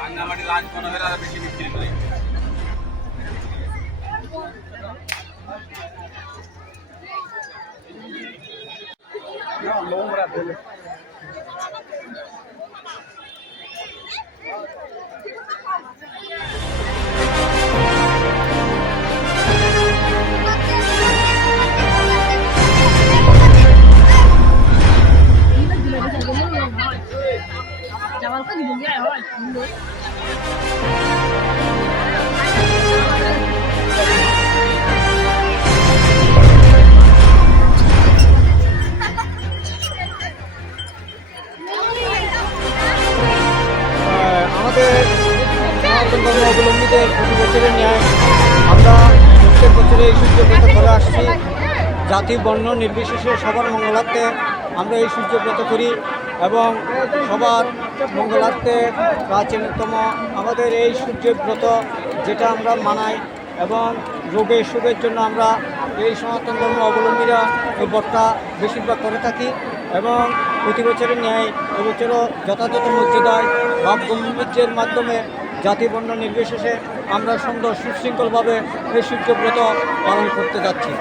রান্নাবাড়ি রাজবনগের আর বেশি বিক্রি করে Jangan অবলম্বীদের প্রতি বছরের ন্যায় আমরা প্রত্যেক এই সূর্য করে আসছি জাতি, বর্ণ, নির্বিশেষে সবার মঙ্গলার্থে আমরা এই সূর্য করি। এবং সবার মঙ্গলার্থে প্রাচীনতম আমাদের এই সূর্য ব্রত যেটা আমরা মানাই এবং রোগের সুখের জন্য আমরা এই সনাতন ধর্ম অবলম্বীরা এই ব্রতটা বেশিরভাগ করে থাকি এবং প্রতি বছরের ন্যায় এবছরও যথাযথ মর্যাদায় ভাব গম্ভীর্যের মাধ্যমে জাতি বর্ণ নির্বিশেষে আমরা সুন্দর সুশৃঙ্খলভাবে এই সূর্যব্রত পালন করতে যাচ্ছি।